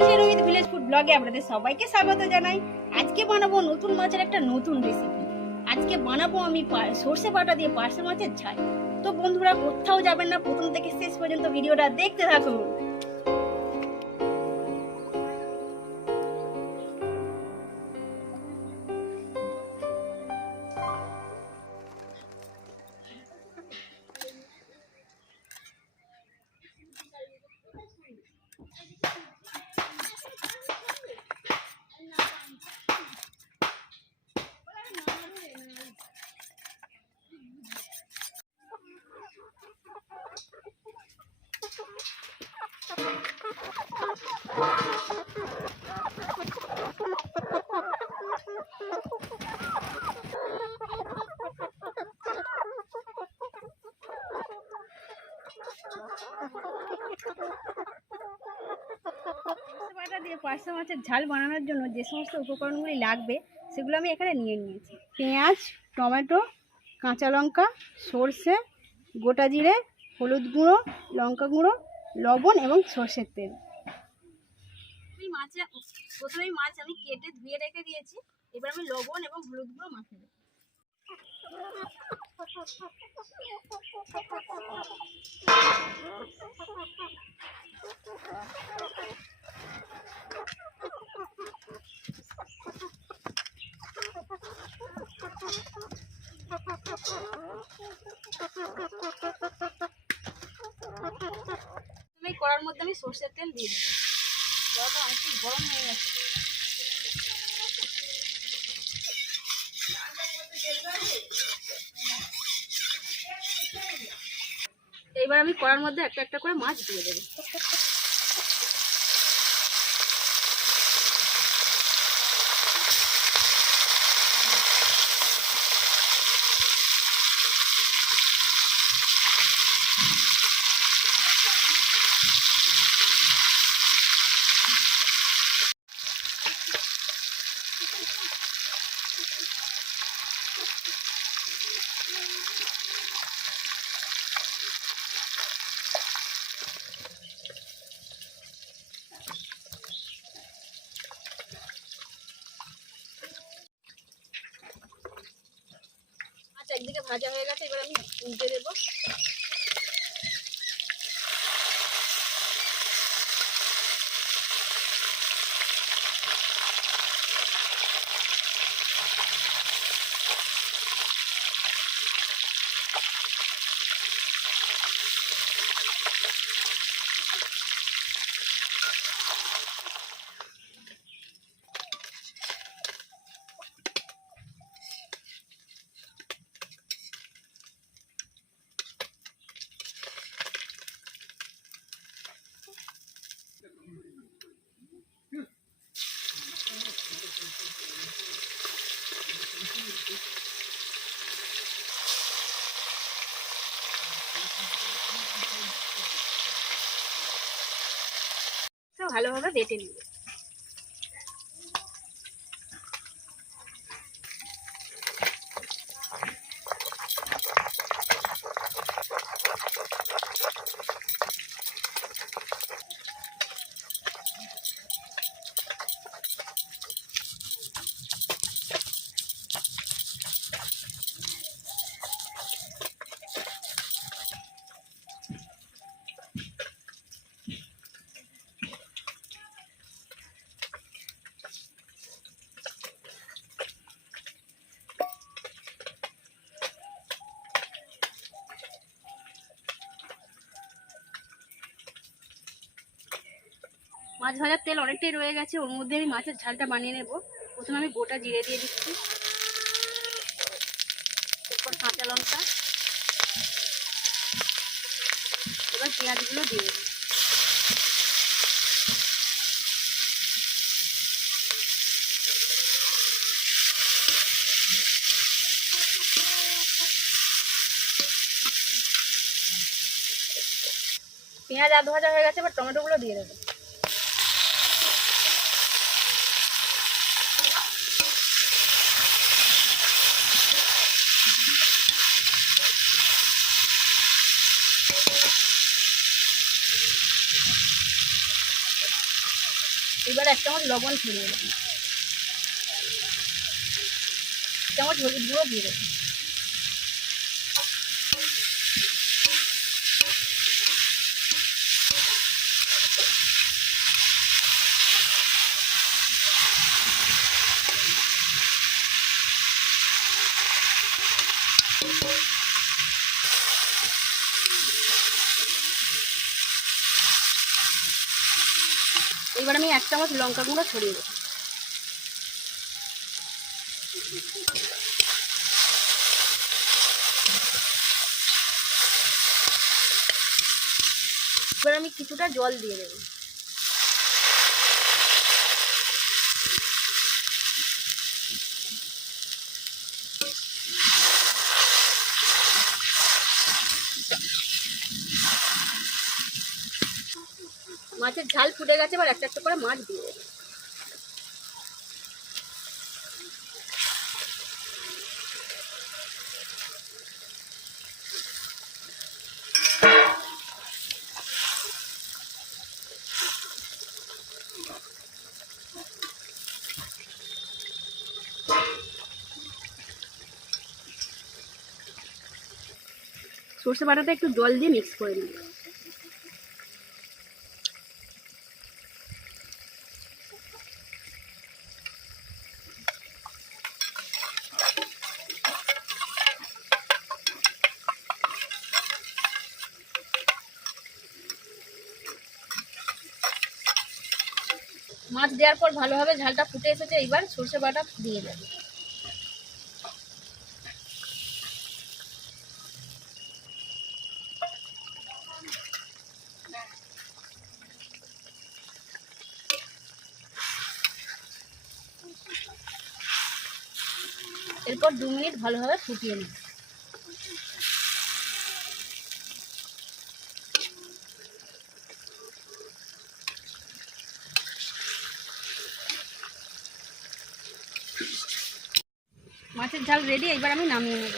Village food ব্লগে আপনাদের সবাইকে স্বাগত জানাই। আজকে বানাবো নতুন মাছের একটা নতুন রেসিপি। আজকে বানাবো আমি সর্ষে বাটা দিয়ে পার্শে মাছের ঝাল। তো বন্ধুরা কোথাও যাবেন না, প্রথম থেকে শেষ পর্যন্ত ভিডিওটা দেখতে থাকুন। পার্শে মাছের ঝাল বানানোর জন্য যে সমস্ত উপকরণগুলি লাগবে সেগুলো আমি এখানে নিয়ে নিয়েছি। পেঁয়াজ, টমেটো, কাঁচা লঙ্কা, সর্ষে, গোটা জিরে, হলুদ গুঁড়ো, লঙ্কা গুঁড়ো, লবণ এবং সর্ষের তেল। প্রথমেই মাছ আমি কেটে ধুয়ে রেখে দিয়েছি। এবার আমি লবণ এবং হলুদ গুঁড়ো মাখিয়ে দেবো। কড়ার মধ্যে আমি সর্ষের তেল দিয়ে দেবো। কড়াটা অনেকটা গরম হয়ে গেছে। এইবার আমি কড়ার মধ্যে একটা একটা করে মাছ দিয়ে দেবো। একদিকে ভাজা হয়ে গেছে, এবার আমি উল্টে দেবো। ভালোভাবে বেটে নিব। মাছ ভাজার তেল অনেকটাই রয়ে গেছে, ওর মধ্যে আমি মাছের ঝালটা বানিয়ে নেব। প্রথমে আমি গোটা জিরে দিয়ে দিচ্ছি, এরপর কাঁচা লঙ্কা, এবার পেঁয়াজগুলো দিয়ে দেবো। পেঁয়াজ আধ ভাজা হয়ে গেছে, এবার টমেটোগুলো দিয়ে দেবো। এবার 1 চামচ লবণ ছড়িয়ে দেবো, 1 চামচ হলুদ গুঁড়ো দিয়ে দেবো। এবার আমি 1 চামচ লঙ্কা গুঁড়ো ছড়িয়ে দেবো। এবার আমি কিছুটা জল দিয়ে দেবো। মাছের ঝাল ফুটে গেছে, এবার একটা একটা করে মাছ দিয়ে দেবো। সর্ষে বাটাটা একটু জল দিয়ে মিক্স করে নিই। মাছ দেওয়ার পর ভালোভাবে ঝালটা ফুটে এসেছে, এইবার সর্ষে বাটা দিয়ে দেবো। এরপর 2 মিনিট ভালোভাবে ফুটিয়ে নিই। মাছের ঝাল রেডি, এবার আমি নামিয়ে নেব।